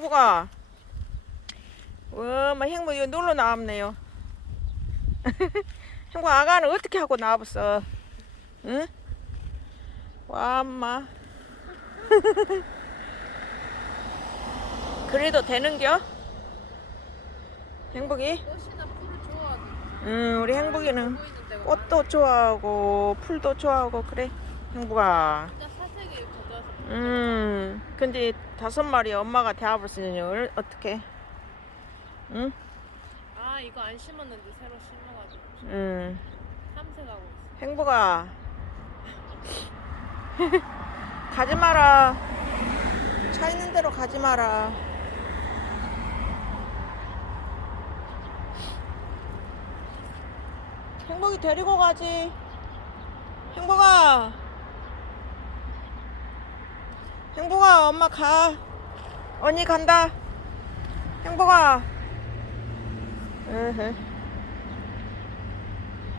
행복아. 와, 마 행복 이거 놀러 나왔네요. 행복 아가는 어떻게 하고 나와봤어? 응? 와, 엄마. 그래도 되는겨? 행복이? 응, 우리 행복이는 꽃도 좋아하고 풀도 좋아하고 그래. 행복아. 진짜 사색이 가져와서. 음, 근데 다섯 마리 엄마가 대합을 쓰니 어떻게? 응? 아 이거 안 심었는데 새로 심어가지고 음, 탐색하고 있어. 행복아. 가지 마라. 차 있는 대로 가지 마라. 행복이 데리고 가지. 행복아. 행복아, 엄마 가. 언니 간다. 행복아. 으흐.